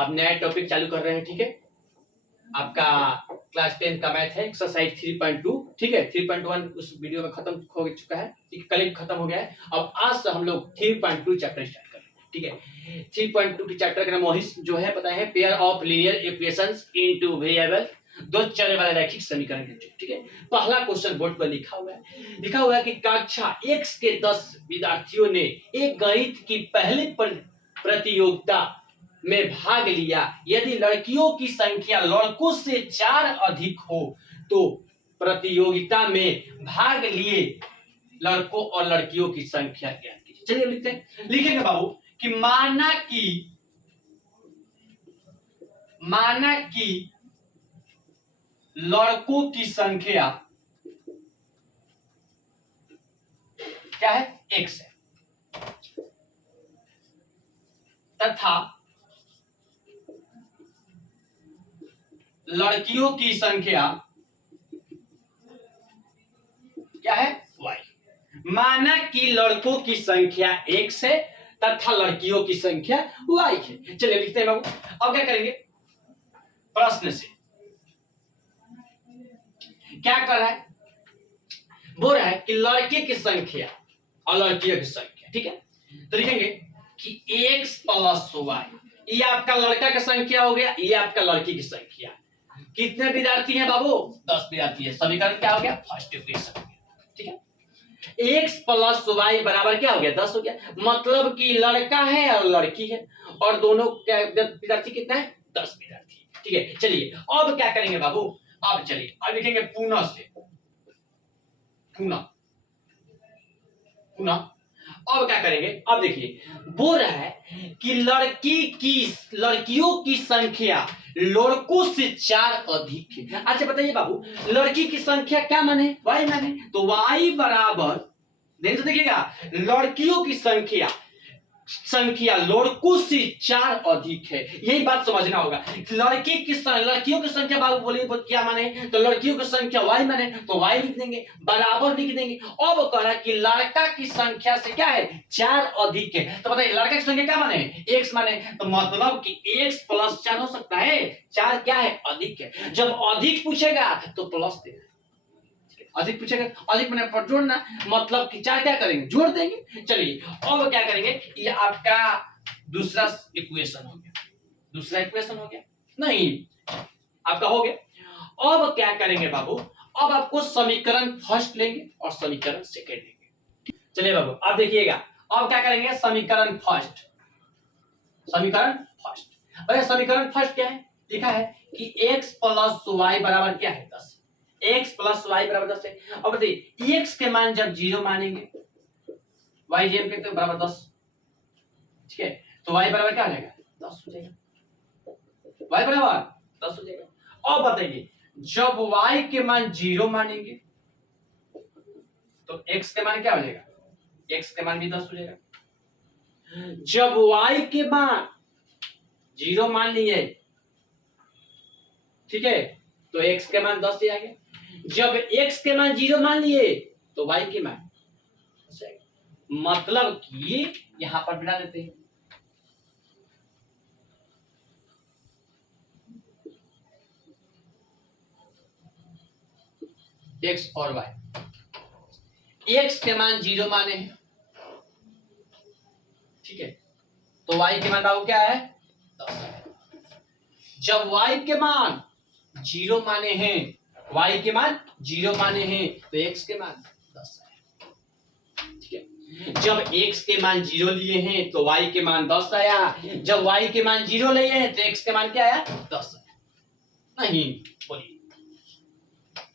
आप नया टॉपिक चालू कर रहे हैं, ठीक है। आपका क्लास 10 का मैथ है, एक्सरसाइज 3.2, ठीक है। 3.1 उस वीडियो में खत्म हो चुका है, ठीक है, कल खत्म हो गया है। अब आज से हम लोग 3.2 चैप्टर स्टार्ट करेंगे, ठीक है। 3.2 के चैप्टर का नाम मोहित जो है पता है, pair of linear equations into variable, दो चर वाले रैखिक समीकरण, ठीक है। पहला क्वेश्चन बोर्ड पर लिखा हुआ है कि कक्षा 1 के 10 विद्यार्थियों ने एक गणित की पहली प्रतियोगिता में भाग लिया। यदि लड़कियों की संख्या लड़कों से 4 अधिक हो तो प्रतियोगिता में भाग लिए लड़कों और लड़कियों की संख्या ज्ञात कीजिए। चलिए लिखते हैं, लिखेंगे बाबू कि माना कि लड़कों की संख्या क्या है, x है, तथा लड़कियों की संख्या क्या है, y। माना कि लड़कों की संख्या x है तथा लड़कियों की संख्या y है। चलिए लिखते हैं बाबू। अब क्या करेंगे, प्रश्न से क्या कर रहा है, बोल रहा है कि लड़के की संख्या और लड़कियों की संख्या, ठीक है। तो लिखेंगे कि x प्लस y, ये आपका लड़का की संख्या हो गया, ये आपका लड़की की संख्या। कितने विद्यार्थी हैं बाबू, 10 विद्यार्थी है। समीकरण क्या हो गया, फर्स्ट इक्वेशन हो गया, ठीक है। x प्लस y बराबर क्या हो गया, 10 हो गया। मतलब कि लड़का है और लड़की है, और दोनों विद्यार्थी कितना है, 10 विद्यार्थी, ठीक है। चलिए अब क्या करेंगे बाबू, अब चलिए अब लिखेंगे पुनः से, पुनः अब क्या करेंगे, अब देखिए बोल रहा है कि लड़कियों की संख्या लड़कों से 4 अधिक है। अच्छा बताइए बाबू, लड़की की संख्या क्या माने, y माने, तो y बराबर, देखिएगा, लड़कियों की संख्या लड़कों से 4 अधिक है। यही बात समझना होगा। लड़कियों की संख्या बाबू बोलिए क्या माने, तो लड़कियों की संख्या y माने, तो y लिख देंगे, बराबर लिख देंगे। अब कह रहा है कि लड़का की संख्या से क्या है, 4 अधिक है। तो बताइए लड़का की संख्या क्या माने, x माने, तो मतलब कि x प्लस 4 हो सकता है, 4 क्या है, अधिक है। जब अधिक पूछेगा तो प्लस देना, अधिक पूछेगा, अधिक मैंने पर जोड़ना, मतलब कि 4 क्या करेंगे, जोड़ देंगे। चलिए अब क्या करेंगे, ये आपका दूसरा इक्वेशन हो गया, नहीं आपका हो गया। अब क्या करेंगे बाबू, अब आपको समीकरण फर्स्ट लेंगे और समीकरण सेकेंड लेंगे। चलिए बाबू अब देखिएगा, अब क्या करेंगे, समीकरण फर्स्ट। अरे समीकरण फर्स्ट क्या है, लिखा है कि x प्लस y बराबर क्या है, 10। x प्लस y बराबर 10 है। अब बताइए x के मान जब 0 मानेंगे, y जेम करते हैं बराबर 10, ठीक है, तो y बराबर क्या हो जाएगा, 10 हो जाएगा, y बराबर 10 हो जाएगा। अब बताइए जब y के मान 0 मानेंगे तो x के मान क्या हो जाएगा, x के मान भी 10 हो जाएगा। जब y के मान 0 मान लिए, ठीक है, तो x के मान 10 ही आ गया। जब x के मान 0 मान लिए तो y के मान, मतलब कि यहां पर बिठा देते हैं, x और y। x के मान 0 माने हैं, ठीक है, तो y के मान बाबू क्या है, 10 है। जब y के मान 0 माने हैं, y के मान 0 माने हैं, तो x के मान 10 है, ठीक है। जब x के मान 0 लिए हैं तो y के मान 10 आया। जब y के मान 0 लिए हैं तो x के मान क्या आया, 10 आया। नहीं बोलिए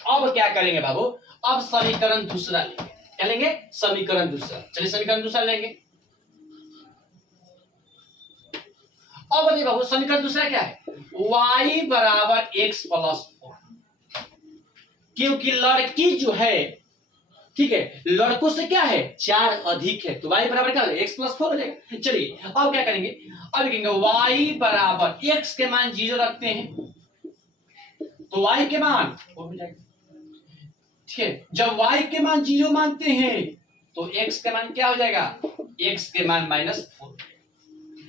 अब क्या करेंगे बाबू, अब समीकरण दूसरा लेंगे, क्या लेंगे, समीकरण दूसरा। चलिए समीकरण दूसरा लेंगे। अब बताइए बाबू समीकरण दूसरा क्या है, y बराबर x प्लस 4, क्योंकि लड़की जो है, ठीक है, लड़कों से क्या है, 4 अधिक है, तो y बराबर क्या है, x प्लस 4 हो जाएगा। चलिए अब क्या करेंगे, अब लिखेंगे y बराबर x के मान 0 रखते हैं तो y के मान 4 हो जाएगा, ठीक है। जब y के मान 0 मानते हैं तो x के मान क्या हो जाएगा, x के मान -4।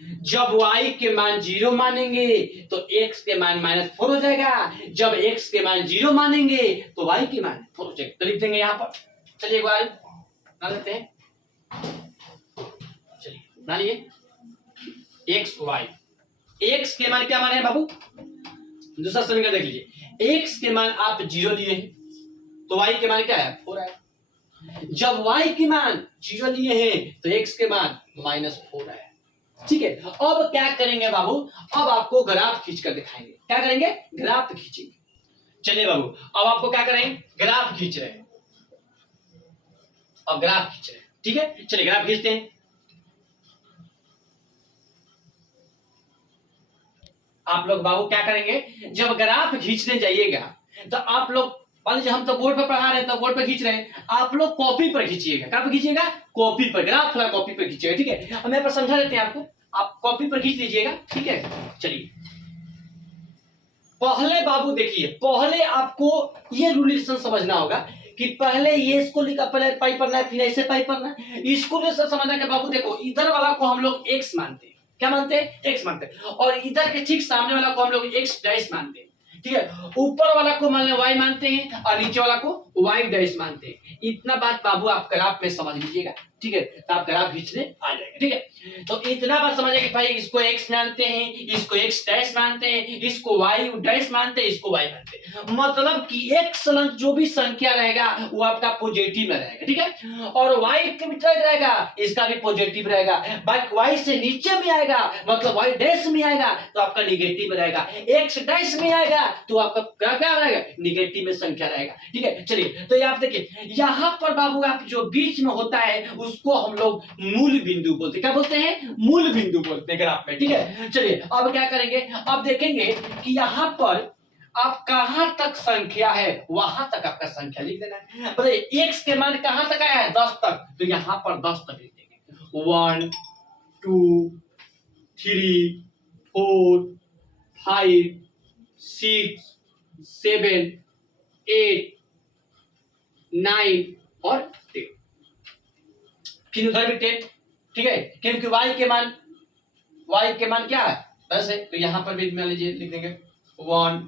जब y के मान 0 मानेंगे तो x के मान -4 हो जाएगा, जब x के मान 0 मानेंगे तो y के मान 4 हो जाएगा। तो लिख देंगे यहाँ पर, चलिए एक बार बना लेते हैं, चलिए बना लिए x y। x के मान क्या मान है बाबू, दूसरा समीकरण देख लीजिए, x के मान आप 0 लिए हैं तो y के मान क्या है 4 है, जब y के मान 0 लिए हैं तो x के मान -4 है। ठीक है, अब क्या करेंगे बाबू, अब आपको ग्राफ खींच कर दिखाएंगे। क्या करेंगे, ग्राफ खींचेंगे। चलिए बाबू, अब आपको क्या करेंगे, ग्राफ खींच रहे हैं, अब ग्राफ खींच रहे हैं। ठीक है, चलिए ग्राफ खींचते हैं। आप लोग बाबू क्या करेंगे, जब ग्राफ खींचने जाइएगा तो आप लोग, मान लीजिए हम तो बोर्ड पर पढ़ा रहे हैं तो बोर्ड पर खींच रहे हैं, आप लोग कॉपी पर खींचिएगा। कहाँ पर खींचिएगा, कॉपी पर, ग्राफ थोड़ा कॉपी पर खींचिएगा। ठीक है, अब मेरे पर समझा देते हैं आपको, आप कॉपी पर खींच लीजिएगा। ठीक है, चलिए पहले बाबू देखिए, पहले आपको ये रूलेशन समझना होगा कि पहले ये इसको लिखा, पहले पाई पढ़ना है, फिर ऐसे पाई पढ़ना है। इसको समझना है कि बाबू देखो, इधर वाला को हम लोग x मानते हैं, क्या मानते हैं, x मानते हैं, और इधर के ठीक सामने वाला को हम लोग x डैश मानते हैं। ठीक है, ऊपर वाला को मान लो y मानते हैं और नीचे वाला को y डैश मानते हैं। इतना बात बाबू आप ग्राफ में समझ लीजिएगा। ठीक है, तो आप ग्राफ खींचने आ जाएगा। ठीक है, तो इतना बात समझिए कि भाई इसको x मानते हैं, इसको x डैश मानते हैं, इसको y डैश मानते हैं, इसको y मानते हैं। मतलब कि x संलग्न जो भी संख्या रहेगा वो आपका पॉजिटिव में रहेगा। ठीक है, और y के भी रहेगा, इसका भी पॉजिटिव रहेगा। बाकी y से नीचे में आएगा मतलब y डैश में आएगा तो आपका निगेटिव रहेगा, x डैश में आएगा तो आपका क्या रहेगा, निगेटिव में संख्या रहेगा। ठीक है, चलिए तो ये आप देखिए, यहाँ पर बाबू आप जो बीच में होता है उसको हम लोग मूल बिंदु बोलते हैं। क्या बोलते हैं, मूल बिंदु बोलते हैं ग्राफ में। ठीक है, चलिए अब क्या करेंगे, अब देखेंगे कि यहाँ पर आप कहां तक संख्या है वहां तक आपका संख्या लिख देना है। बताइए x के मान कहां तक आया है, 10 तक, तो यहां पर 10 तक लिख देंगे। 1 2 3 4 5 6 7 8 9 और 10, फिर उधर भी 10। ठीक है, क्योंकि y के मान क्या है, 10 है, तो यहां पर भी मान लीजिए लिख देंगे 1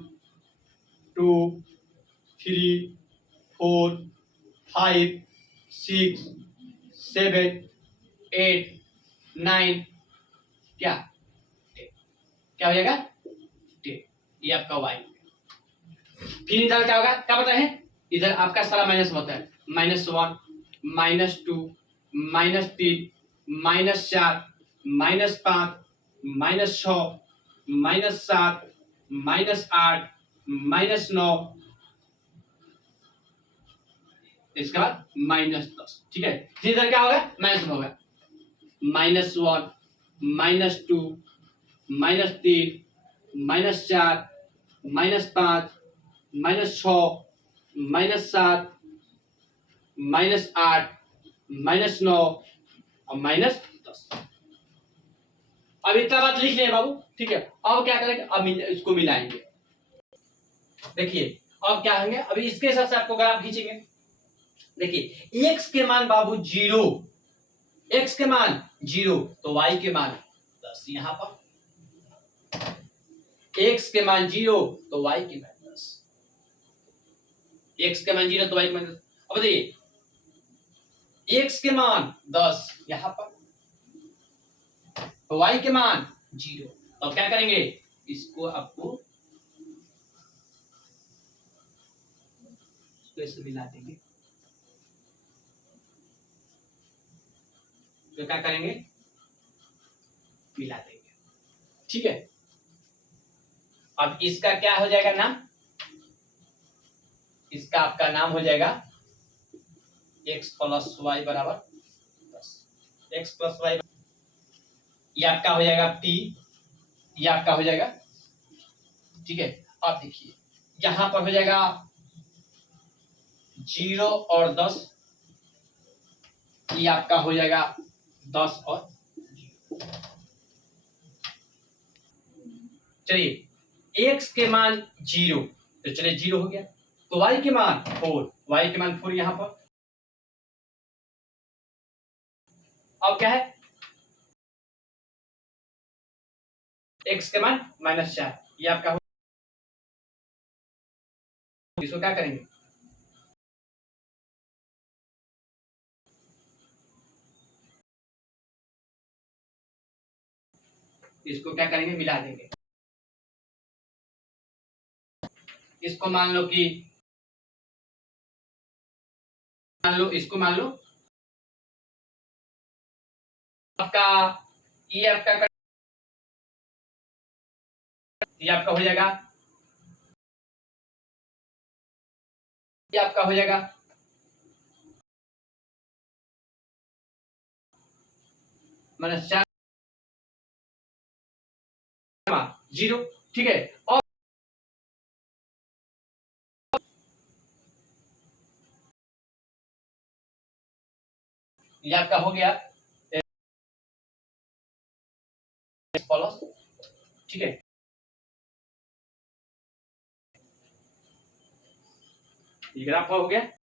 2 3 4 5 6 7 8 9 क्या 10, क्या हो जाएगा 10, ये आपका y। फिर इधर क्या होगा, क्या पता है, इधर आपका सारा माइनस होता है, -1 -2 -3 -4 -5 -6 -7 -8 -9, इसके बाद -10। ठीक है, फिर इधर क्या होगा, माइनस में होगा -1 -2 -3 -4 -5 -6 -7 -8 -9 और -10। अब इतना बात लिख लें बाबू। ठीक है, अब क्या करेंगे, अब इसको मिलाएंगे। देखिए अब क्या होंगे, अभी इसके हिसाब से आपको ग्राफ खींचेंगे। देखिए x के मान बाबू 0, x के मान 0 तो y के मान 10, यहां पर x के मान 0 तो y के मान 10, x के मान 0 तो y के मान 10। अब बताइए x के मान 10 यहां पर, तो y के मान 0, तो क्या करेंगे, इसको आपको ऐसे मिला देंगे। तो क्या करेंगे, मिला देंगे। ठीक है, अब इसका क्या हो जाएगा नाम, इसका आपका नाम हो जाएगा x + y = 10, x + y, ये आपका हो जाएगा t, ये आपका हो जाएगा। ठीक है, अब देखिए यहां पर हो जाएगा 0 और 10, ये आपका हो जाएगा 10 और 0। चलिए x के मान 0, तो चलिए 0 हो गया, तो y के मान 4, y के मान 4 यहां पर। अब क्या है, x का मान -4, ये आपका इसको क्या करेंगे, इसको क्या करेंगे, मिला देंगे। इसको मान लो कि इसको मान लो आपका ये आपका हो जाएगा, ये आपका हो जाएगा -4 0, ठीक है। और ये आपका हो गया प्लस, ठीक है, ये ग्राफ हो गया।